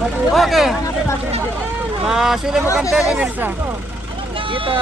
Oke. Nah, sudah makan teh pemirsa. Kita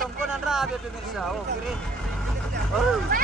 tongkonan rabi pemirsa. Oh, kiri. Oh.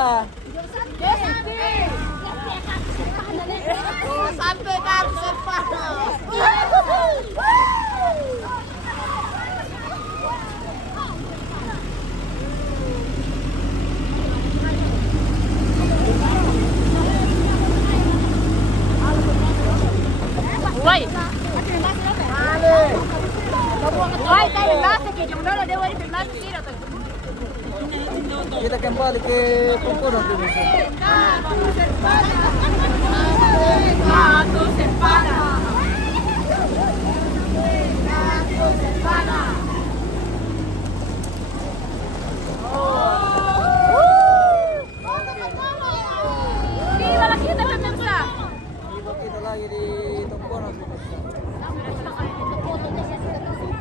Pala. Sampai kartu sepana. Woi. Woi, tayo basta que yung dolo de woi firmas kira to. Kita kembali ke Pemponan tuh. Kita lagi di Temponan tuh.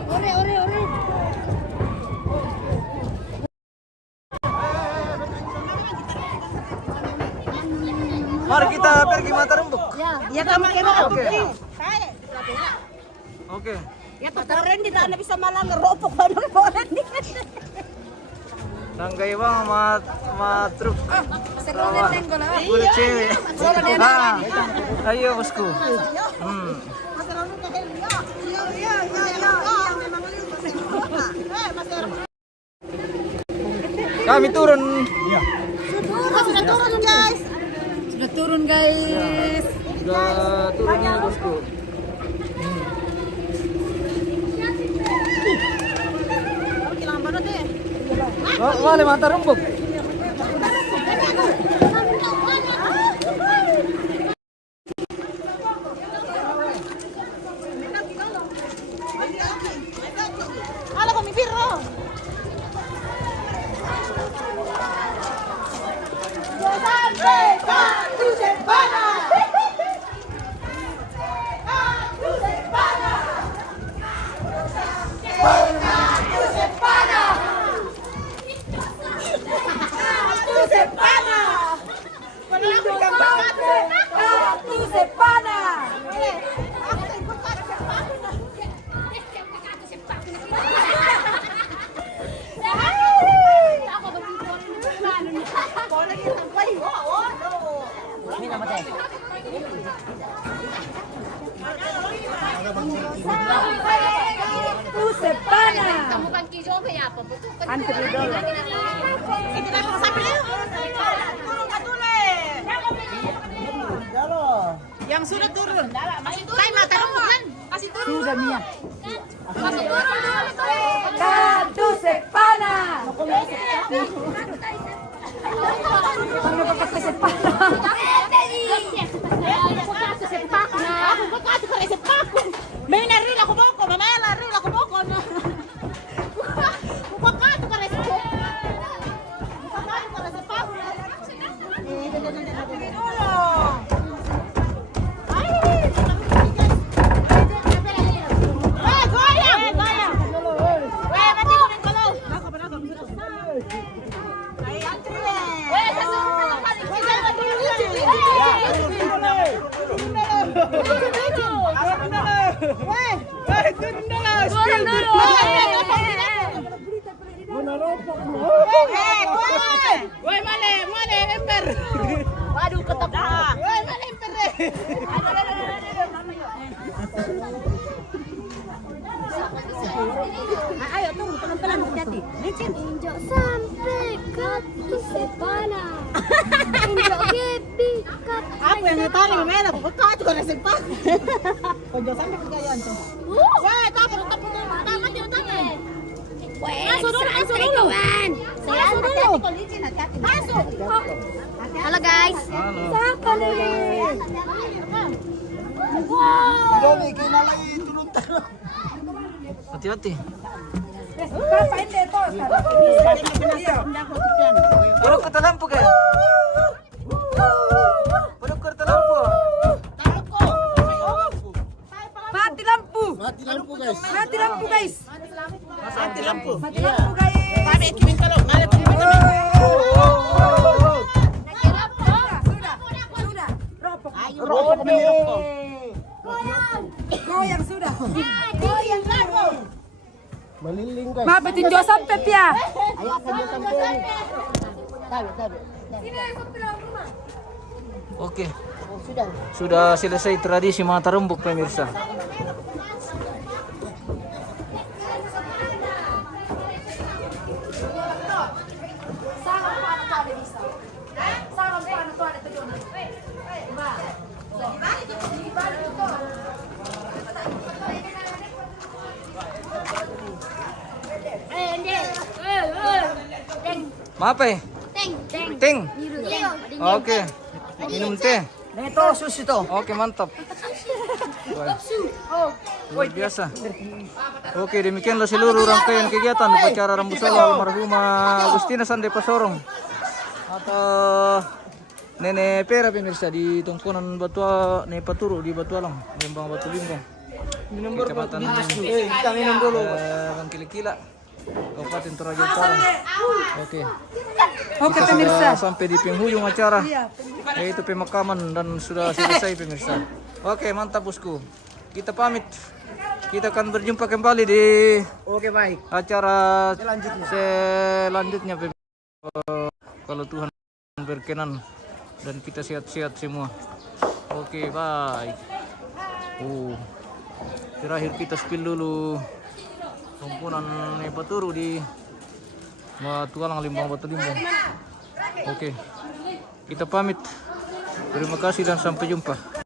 Ore. Mari kita pergi Matarembuk. Ya kami kira. Oke. Ya tataran di sana bisa malah ngeropok orang di. Tanggai bang mat truk. Sekolah tenggol. Boleh cewek. Ayo bosku. Kami turun. Iya. Sudah turun guys. Sudah turun ini bosku. Wale Matarembuk. Halo kami Biro. Sampai kartu sepana. Kartu sepana. Kartu sepana. Kartu sepana. Kartu sepana. Yang sudah turun. Tay Matarembuk kan? Masih turun. Sudah Mia. Masih turun. Kartu sepana. May naril ako boko, mamaya naril ako boko na. Bukakato ka rin sa boko. Bukakato ka rin sa boko. Waduh, ketemu. Mana emper? Ayo tunggu pelan-pelan hati-hati. Injak sampai kartu sepana. Injak gebi kartu. Apa yang ditarik memang aku kau juga resepak. Konjo sampai kegayan tuh. Wah, tapos tamat yung tangan. Masuk dulu. kawan. Saya dulu. Masuk. Halo guys. Halo. Saka nih. Udah nih, kena lagi turun tanah. Hati-hati. Puruk ke lampu ke? Puruk ke lampu. Mati lampu. Mati lampu guys. Mati lampu guys. Mati lampu. Mati lampu guys. Kami kimin kalau mana tuh? Ropok goyang sudah. Goyang lampu. Meliling guys. Mabetin Jo sampai pia. Ayo akan sampai. Tahu. Oke. Oh, sudah. Sudah selesai tradisi mata rembuk pemirsa. Maaf eh? Ting. Oke. Minum teh. Ito, sushi to. Oke, mantap. Wah, luar biasa. Oke, demikianlah seluruh rangkaian kegiatan upacara Rambusalau almarhumah Agustina Sande Pasorong atau Nenek Pera pemirsa di Tongkonan Batua Nepaturu di Batualang, Lembang Batu Limbang. Kecamatan Kita minum dulu. Bang Kilikila, Kabupaten Toraja Utara. Oke. Oke, Kita pemirsa. sudah sampai di penghujung acara, yaitu pemakaman dan sudah selesai pemirsa. Oke, mantap bosku. Kita pamit. Kita akan berjumpa kembali di Oke, baik. acara Selanjutnya. selanjutnya pemirsa. Kalau Tuhan berkenan dan kita sehat-sehat semua. Oke, bye. Terakhir kita spill dulu komponen Nepaturu di Batualang Limbang Batu Limbang. Oke, kita pamit. Terima kasih dan sampai jumpa.